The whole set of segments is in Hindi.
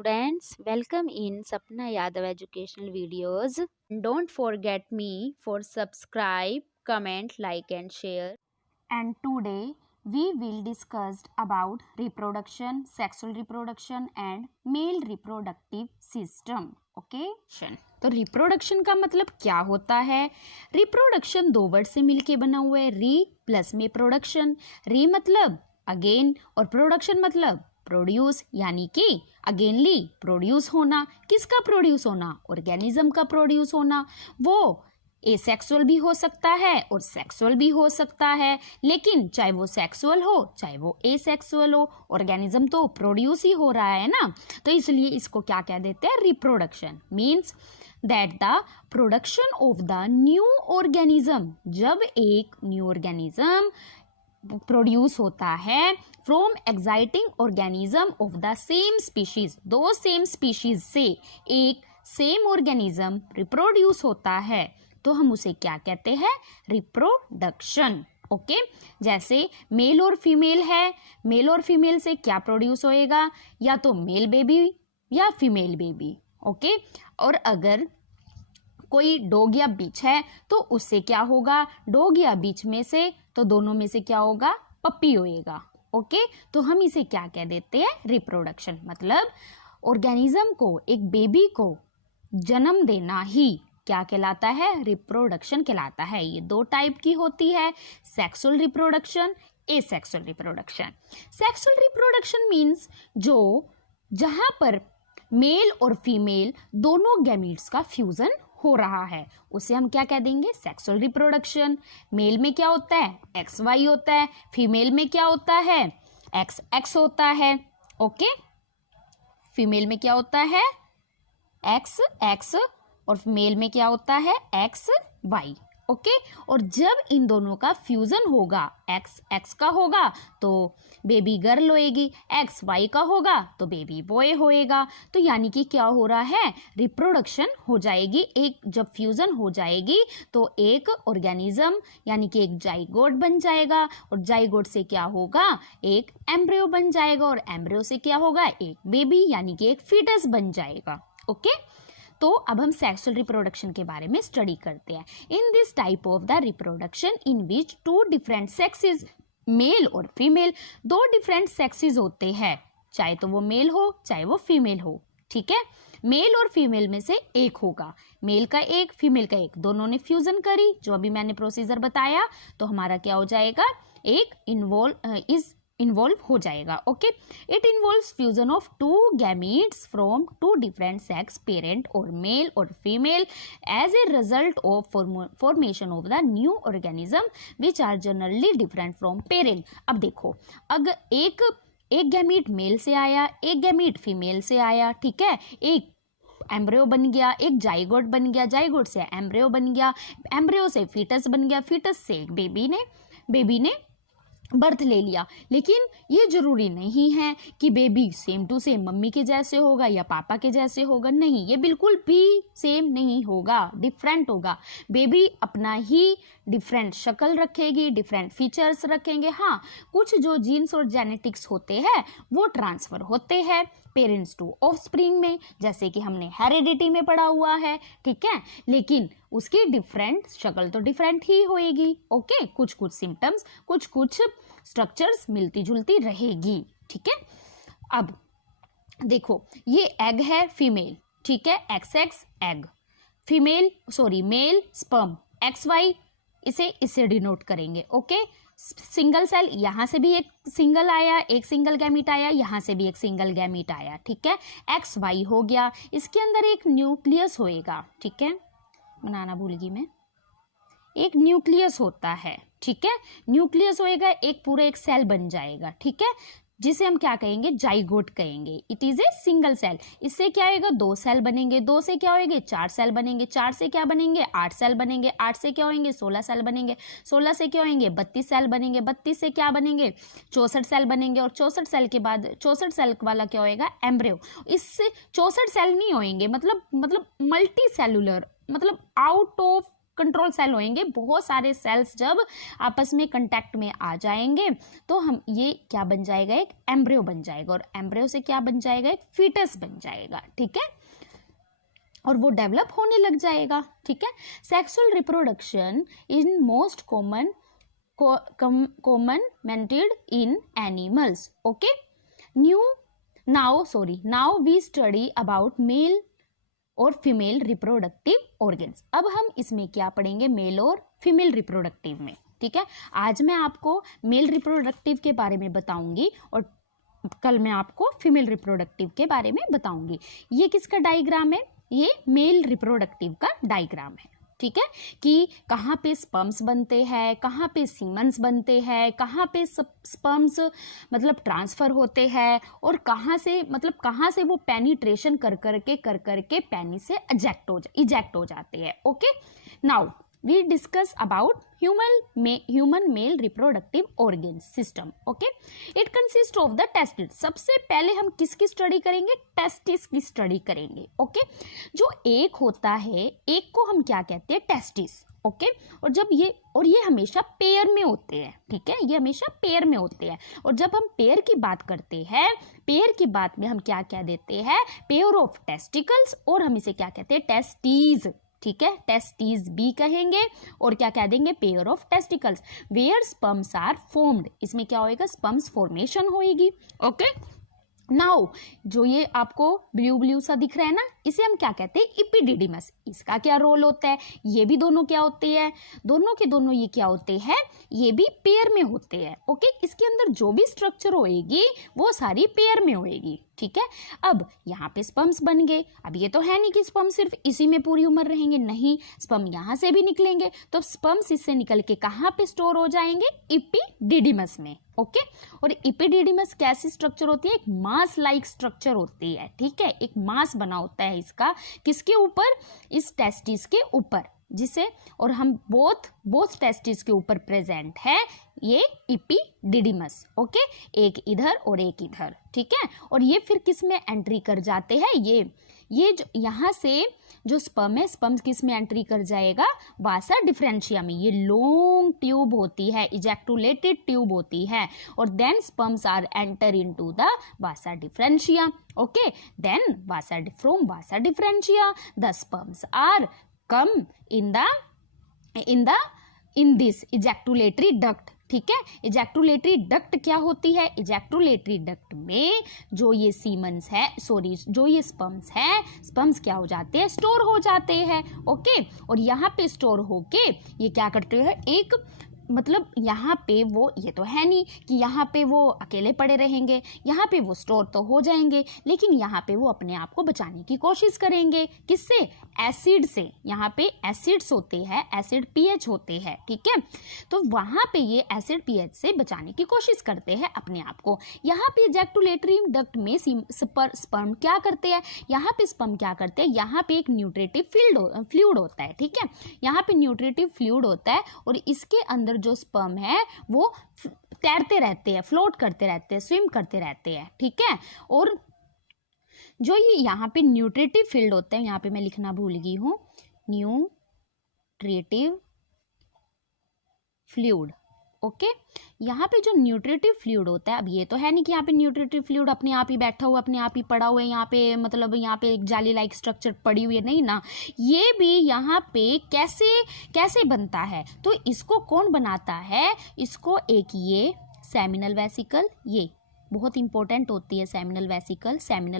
Students, welcome in Sapna Yadav educational videos. Don't forget me for subscribe, comment, like and share. And today we will discuss about reproduction, sexual reproduction and male reproductive system. Okay? तो रिप्रोडक्शन का मतलब क्या होता है? रिप्रोडक्शन दो वर्ड से मिलके बना हुआ है, री प्लस में प्रोडक्शन। री मतलब अगेन और प्रोडक्शन मतलब प्रोड्यूस, यानी कि अगेनली प्रोड्यूस होना। किसका प्रोड्यूस होना? ऑर्गेनिज्म का प्रोड्यूस होना। वो एसेक्सुअल भी हो सकता है और सेक्सुअल भी हो सकता है, लेकिन चाहे वो सेक्सुअल हो चाहे वो एसेक्सुअल हो, ऑर्गेनिज्म तो प्रोड्यूस ही हो रहा है ना। तो इसलिए इसको क्या कह देते हैं? Reproduction means that the production of the new organism. जब एक न्यू ऑर्गेनिज्म प्रोड्यूस होता है from exciting organism of the same species, दो सेम स्पीशीज से एक सेम ऑर्गेनिज्म रिप्रोड्यूस होता है तो हम उसे क्या कहते हैं? रिप्रोडक्शन। ओके, जैसे मेल और फीमेल है, मेल और फीमेल से क्या प्रोड्यूस होएगा? या तो मेल बेबी या फीमेल बेबी। ओके, और अगर कोई डॉग या बिच है तो उससे क्या होगा? डॉग या बिच में से तो दोनों में से क्या होगा? पप्पी होएगा। ओके, तो हम इसे क्या कह देते हैं? रिप्रोडक्शन। मतलब ऑर्गेनिज्म को, एक बेबी को जन्म देना ही क्या कहलाता है? रिप्रोडक्शन कहलाता है। ये दो टाइप की होती है, sexual reproduction, asexual reproduction. Sexual reproduction means जो जहां पर मेल और फीमेल दोनों गैमीट्स का फ्यूजन हो रहा है उसे हम क्या कह देंगे? Sexual reproduction. मेल में क्या होता है? एक्स वाई होता है। फीमेल में क्या होता है? एक्स एक्स होता है। ओके, फीमेल में क्या होता है? एक्स एक्स और मेल में क्या होता है? X Y. ओके, और जब इन दोनों का फ्यूजन होगा, एक्स एक्स का होगा तो बेबी गर्ल होएगी, एक्स वाई का होगा तो बेबी बॉय होएगा। तो यानी कि क्या हो रहा है? रिप्रोडक्शन हो जाएगी। एक जब फ्यूजन हो जाएगी तो एक ऑर्गेनिज्म यानी कि एक जाइगोट बन जाएगा, और जाइगोट से क्या होगा? एक एम्ब्रियो बन जाएगा, और एम्ब्रियो से क्या होगा? एक बेबी यानी कि एक फीटस बन जाएगा। ओके, तो अब हम सेक्सुअल रिप्रोडक्शन के बारे में स्टडी करते हैं। In this type of the reproduction in which two different sexes, male और फीमेल, दो डिफरेंट सेक्सेस होते हैं, चाहे तो वो मेल हो चाहे वो फीमेल हो। ठीक है, मेल और फीमेल में से एक होगा, मेल का एक फीमेल का एक, दोनों ने फ्यूजन करी जो अभी मैंने प्रोसीजर बताया, तो हमारा क्या हो जाएगा? एक इन्वॉल्व हो जाएगा। Okay, it involves fusion of two gametes from two different sex parent और मेल और female as a result of formation of the new organism which are generally different from parent. अब देखो, अगर एक गैमीट मेल से आया, एक गैमीट फीमेल से आया, ठीक है, एक एम्ब्रियो बन गया, एक जाइगोट बन गया, जाइगोट से एम्ब्रियो बन गया, एम्ब्रियो से फीटस बन गया, फीटस से एक बेबी ने बर्थ ले लिया। लेकिन ये जरूरी नहीं है कि baby same to same mummy के जैसे होगा या पापा के जैसे होगा। नहीं, ये बिल्कुल भी सेम नहीं होगा, डिफरेंट होगा। बेबी अपना ही डिफरेंट शक्ल रखेगी, डिफरेंट फीचर्स रखेंगे। हाँ, कुछ जो जीन्स और जेनेटिक्स होते हैं वो ट्रांसफर होते हैं पेरेंट्स टू ऑफस्प्रिंग में, जैसे कि हमने हेरिडिटी में पढ़ा हुआ है। ठीक है, लेकिन उसकी डिफरेंट शक्ल तो डिफरेंट ही होएगी। ओके, कुछ कुछ सिम्टम्स, कुछ कुछ स्ट्रक्चर्स मिलती जुलती रहेगी। ठीक है, अब देखो, ये एग है फीमेल, ठीक है, X X egg, male sperm, X Y इसे डिनोट करेंगे। ओके, सिंगल सेल, यहां से भी एक सिंगल आया, एक सिंगल गैमीट आया, यहां से भी एक सिंगल गैमीट आया। ठीक है, एक्स वाई हो गया, इसके अंदर एक न्यूक्लियस होएगा। ठीक है, बनाना भूल गई मैं, एक न्यूक्लियस होता है। ठीक है, न्यूक्लियस होएगा, एक पूरा एक सेल बन जाएगा। ठीक है, जिसे हम क्या कहेंगे? जाइगोट कहेंगे। It is a single cell. इससे क्या होएगा? दो सेल बनेंगे, दो से क्या होएंगे? चार सेल बनेंगे, चार से क्या बनेंगे? 8 सेल बनेंगे, 8 से क्या होंगे? 16 सेल बनेंगे, 16 से क्या होंगे? 32 सेल बनेंगे, 32 से क्या बनेंगे? 64 सेल बनेंगे, और 64 सेल के बाद 64 सेल वाला क्या होएगा? एम्ब्रियो। इससे 64 सेल नहीं होंगे, मतलब मल्टी सेलुलर, मतलब आउट ऑफ कंट्रोल सेल होंगे, बहुत सारे सेल्स जब आपस में कांटेक्ट में आ जाएंगे तो हम ये क्या बन जाएगा, एक एम्ब्रियो बन जाएगा, और एम्ब्रियो से क्या बन जाएगा, एक फीटस बन जाएगा, ठीक है, और वो डेवलप होने लग जाएगा, ठीक है। सेक्सुअल रिप्रोडक्शन इन मोस्ट कॉमनमेंटेड in animals, okay. Now we study about male और फीमेल रिप्रोडक्टिव ऑर्गन्स। अब हम इसमें क्या पढ़ेंगे, मेल और फीमेल रिप्रोडक्टिव में, ठीक है। आज मैं आपको मेल रिप्रोडक्टिव के बारे में बताऊंगी और कल मैं आपको फीमेल रिप्रोडक्टिव के बारे में बताऊंगी। ये किसका डायग्राम है, ये मेल रिप्रोडक्टिव का डायग्राम है, ठीक है, कि कहाँ पे स्पर्म्स बनते हैं, कहाँ पे सीमन्स बनते हैं, कहाँ पे स्पर्म्स मतलब ट्रांसफर होते हैं, और कहाँ से वो पेनिट्रेशन कर करके पेनिस से इजेक्ट हो जाते हैं, okay. Now we discuss about human male reproductive organ system, okay. It consists of the testis. सबसे पहले हम किसकी स्टडी करेंगे, टेस्टिस की स्टडी करेंगे, ओके। जो एक होता है, एक को हम क्या कहते हैं, टेस्टिस, ओके। और ये हमेशा पेयर में होते हैं, ठीक है, ये हमेशा पेयर में होते हैं। और जब हम पेयर की बात करते हैं, पेयर की बात में हम क्या कह देते हैं, पेयर ऑफ टेस्टिकल्स, और हम इसे क्या कहते हैं, टेस्टीज, ठीक है, टेस्टीज भी कहेंगे, और क्या कह देंगे, pair of testicles where sperms are formed. इसमें क्या होएगा, स्पर्म्स फॉर्मेशन होएगी, ओके। नाउ जो ये आपको ब्लू सा दिख रहा है ना, इसे हम क्या कहते हैं, इपिडिडिमस। इसका क्या रोल होता है, ये भी दोनों क्या होते हैं, दोनों के दोनों ये क्या होते हैं, ये भी पेयर में होते हैं, ओके। इसके अंदर जो भी स्ट्रक्चर होएगी वो सारी पेयर में होएगी, ठीक है। अब यहाँ पे स्पर्म्स बन गए, अब ये तो है नहीं कि स्पर्म सिर्फ इसी में पूरी उम्र रहेंगे, नहीं, स्पर्म यहाँ से भी निकलेंगे, तो स्पर्म्स इससे निकल के कहाँ पे स्टोर हो जाएंगे, इपिडिडिमस में, ओके। और इपिडिडिमस कैसी स्ट्रक्चर होती है, एक मास लाइक स्ट्रक्चर होती है, ठीक है, एक मास बना होता है इसका, किसके ऊपर, इस टेस्टिस के ऊपर, जिसे, और हम बोथ टेस्टिस के ऊपर प्रेजेंट है ये इपिडिडिमस, ओके, एक इधर और एक इधर, ठीक है। और ये फिर किस में एंट्री कर जाते हैं, ये जो यहाँ से जो स्पर्म है, स्पर्म किस में एंट्री कर जाएगा, वासा डिफरेंशिया में। ये लॉन्ग ट्यूब होती है, इजैक्टुलेटेड ट्यूब होती है, और then sperms are enter into the vasa deferentia, okay. Then from vasa deferentia the sperms are come in this ejaculatory duct, ठीक है। इजैक्टुलेटरी डक्ट क्या होती है, इजैक्टुलेटरी डक्ट में जो ये सीमन्स है, जो ये स्पर्म्स है, स्पर्म्स क्या हो जाते हैं, स्टोर हो जाते हैं, ओके। और यहाँ पे स्टोर होके ये क्या करते हैं, एक मतलब यहाँ पे वो, ये तो है नहीं कि यहाँ पे वो अकेले पड़े रहेंगे, यहाँ पे वो स्टोर तो हो जाएंगे, लेकिन यहाँ पे वो अपने आप को बचाने की कोशिश करेंगे, किससे, एसिड से। यहाँ पे एसिड्स होते हैं, एसिड पीएच होते हैं, ठीक है। तो वहाँ पे ये एसिड पीएच से बचाने की कोशिश करते हैं अपने आप को। यहाँ पे इजैक्टुलेटरी डक्ट में स्पर्म क्या करते हैं, यहाँ पे स्पर्म क्या करते हैं, यहाँ पे एक न्यूट्रिटिव फ्लूइड होता है, ठीक है, यहाँ पे न्यूट्रिटिव फ्लूइड होता है, और इसके अंदर जो स्पर्म है वो तैरते रहते हैं, फ्लोट करते रहते हैं, स्विम करते रहते हैं, ठीक है। और जो ये यहाँ पे न्यूट्रिटिव फील्ड होता है, यहाँ पे मैं लिखना भूल गई हूँ, न्यूट्रिटिव फ्लूइड, ओके। यहाँ पे जो न्यूट्रिटिव फ्लूइड होता है, अब ये तो है नहीं कि यहाँ पे न्यूट्रिटिव फ्लूइड अपने आप ही बैठा हुआ, अपने आप ही पड़ा हुआ है, यहाँ पे मतलब यहाँ पे एक जाली लाइक स्ट्रक्चर पड़ी हुई है, नहीं ना, ये भी यहाँ पे कैसे बनता है, तो इसको कौन बनाता है, इसको एक ये सेमिनल वेसिकल, ये बहुत इंपॉर्टेंट होती है सेमिनल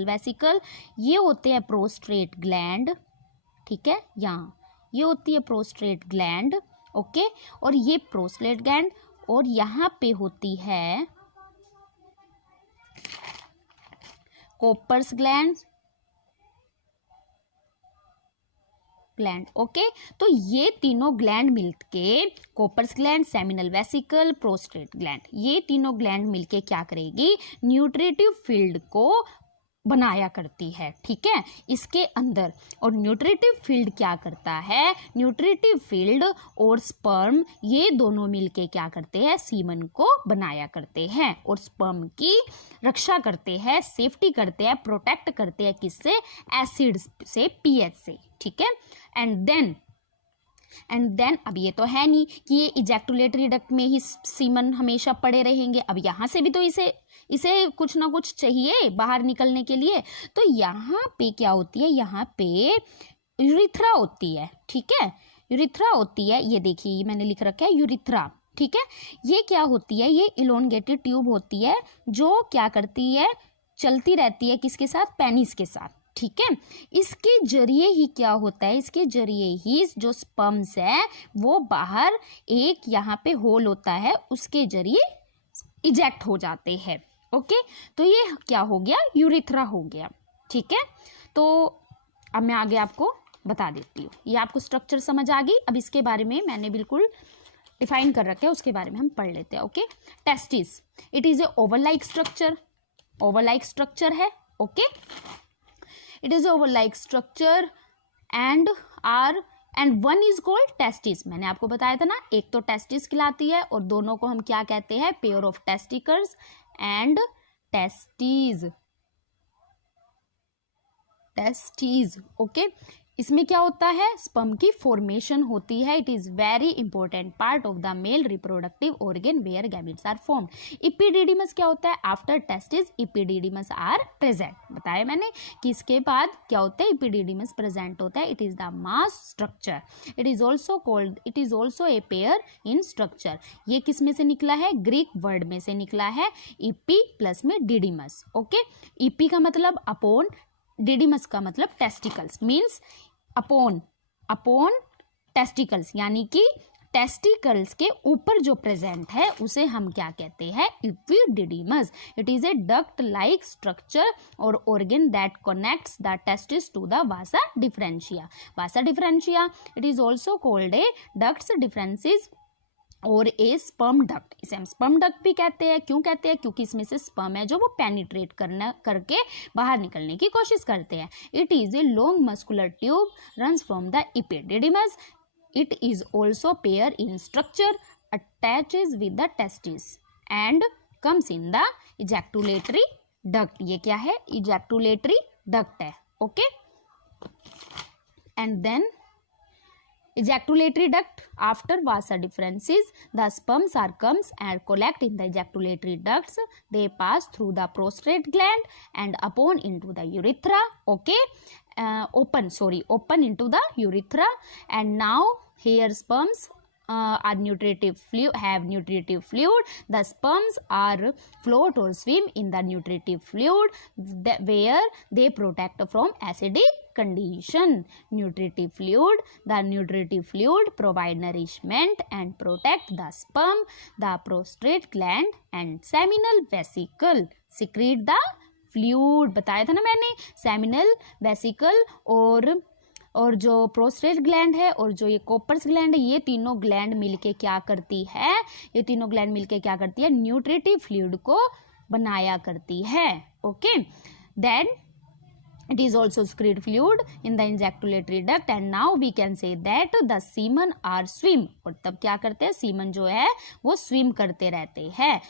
वेसिकल, ये होते हैं प्रोस्टेट ग्लैंड, ठीक है, यहाँ ये होती है प्रोस्टेट ग्लैंड, ओके। और ये प्रोस्टेट ग्लैंड, और यहाँ पे होती है कोपर्स ग्लैंड, ओके। तो ये तीनों ग्लैंड मिलके, Cowper's gland, seminal vesicle, prostate gland, ये तीनों ग्लैंड मिलके क्या करेगी, न्यूट्रिटिव फील्ड को बनाया करती है, ठीक है, इसके अंदर। और न्यूट्रिटिव फील्ड क्या करता है, न्यूट्रिटिव फील्ड और स्पर्म ये दोनों मिलके क्या करते हैं, सीमन को बनाया करते हैं, और स्पर्म की रक्षा करते हैं, सेफ्टी करते हैं, प्रोटेक्ट करते हैं, किससे, एसिड से, पीएच से, ठीक है। एंड देन एंड देन अब ये तो है नहीं कि ये इजैक्टुलेटरी डक्ट में ही सीमन हमेशा पड़े रहेंगे, अब यहाँ से भी तो इसे कुछ ना कुछ चाहिए बाहर निकलने के लिए। तो यहाँ पे क्या होती है, यहाँ पे यूरिथ्रा होती है, ठीक है, यूरिथ्रा होती है, ये देखिए मैंने लिख रखा है यूरिथ्रा, ठीक है। ये क्या होती है, ये इलोंगेटेड ट्यूब होती है जो क्या करती है, चलती रहती है किसके साथ, पेनिस के साथ, ठीक है। इसके जरिए ही क्या होता है, इसके जरिए ही जो स्पर्म्स है वो बाहर एक यहाँ पे होल होता है उसके जरिए इजेक्ट हो जाते हैं, ओके। तो ये क्या हो गया, यूरिथ्रा हो गया, ठीक है। तो अब मैं आगे आपको बता देती हूँ, ये आपको स्ट्रक्चर समझ आ गई। अब इसके बारे में मैंने बिल्कुल डिफाइन कर रखा है, उसके बारे में हम पढ़ लेते हैं, okay. Testis, it is a oval like structure, oval like structure है, okay. It is oval like structure and one is called testis. मैंने आपको बताया था ना, एक तो टेस्टिस कहलाती है और दोनों को हम क्या कहते हैं, pair of testicles and testes, testes, okay. इसमें क्या होता है, स्पर्म की फॉर्मेशन होती है। It is very important part of the male reproductive organ where gametes are formed. Epididymis क्या होता है, after testis epididymis are present. बताया मैंने कि इसके बाद क्या होता है, इपिडिडिमस प्रेजेंट होता है। It is the mass structure, it is also called, it is also a pair in structure. ये किस में से निकला है, ग्रीक वर्ड में से निकला है, इपी प्लस में डिडिमस, ओके। इपी का मतलब अपॉन, डिडिमस का मतलब testicles, means upon, upon testicles, यानी कि टेस्टिकल्स के ऊपर जो प्रेजेंट है उसे हम क्या कहते हैं, epididymis. It is a duct like structure और organ that connects the testis to the vasa deferentia, vasa deferentia. It is also called a ducts differences और ए स्पर्म डक्ट। इसे हम स्पर्म डक्ट भी कहते हैं, क्यों कहते हैं, क्योंकि इसमें से स्पर्म है जो वो पेनिट्रेट करके बाहर निकलने की कोशिश करते हैं। It is a long muscular tube runs from the epididymis. It is also pair in structure, attaches with the testis and comes in the ejaculatory duct. ये क्या है, इजैक्टुलेटरी डक्ट है, okay. And then ejaculatory duct, after vasa differences the sperms are comes and collect in the ejaculatory ducts. They pass through the prostate gland and upon into the urethra, okay. Open into the urethra, and now here sperms are have nutritive fluid. The sperms are float or swim in the nutritive fluid where they protect from acidic condition. Nutritive fluid, the nutritive fluid provide nourishment and protect the sperm. The prostate gland and seminal vesicle secrete the fluid. बताया था ना मैंने, सेमिनल वेसिकल और जो प्रोस्टेट ग्लैंड है और जो ये कोपर्स ग्लैंड है, ये तीनों ग्लैंड मिलके क्या करती है, ये तीनों ग्लैंड मिलके क्या करती है, न्यूट्रिटिव फ्लूइड को बनाया करती है, okay. Then it is also secrete fluid in the ejaculatory duct and now we can say that the semen are swim। और तब क्या करते हैं, सीमन जो है वो स्विम करते रहते हैं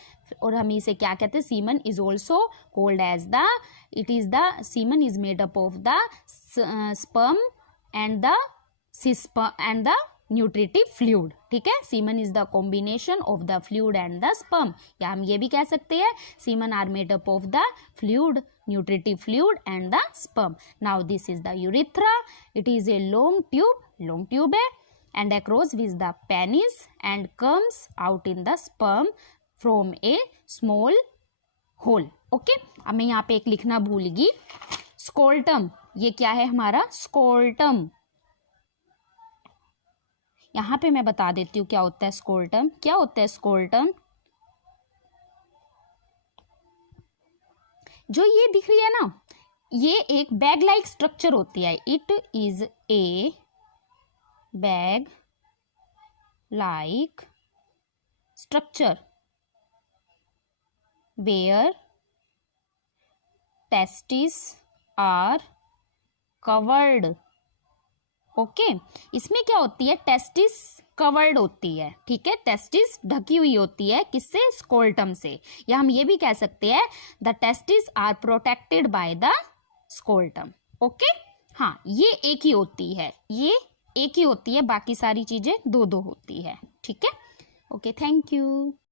और हम इसे क्या कहते हैं, semen is also called as the, it is the semen is made up of the sperm and the nutritive fluid, ठीक है। Semen is the combination of the fluid and the sperm, या हम ये भी कह सकते हैं semen are made up of the fluid, nutritive fluid and the sperm. Now this is the urethra. It is a long tube है and across with the penis and comes out in the sperm from a small hole, okay। अब मैं यहाँ पे एक लिखना भूल गई, स्कोल्टम। ये क्या है हमारा, स्कोल्टम। यहाँ पे मैं बता देती हूँ क्या होता है स्कोल्टम। क्या होता है स्कोल्टम, जो ये दिख रही है ना, ये एक बैग लाइक स्ट्रक्चर होती है। It is a bag like structure where testis are covered, okay. इसमें क्या होती है, टेस्टिस कवर्ड होती है, ठीक है, टेस्टिस ढकी हुई होती है, किससे, स्कोल्टम से। या हम ये भी कह सकते हैं the testis are protected by the scrotum, okay. हाँ, ये एक ही होती है, ये एक ही होती है, बाकी सारी चीज़ें दो दो होती है। ठीक है, ओके, थैंक यू।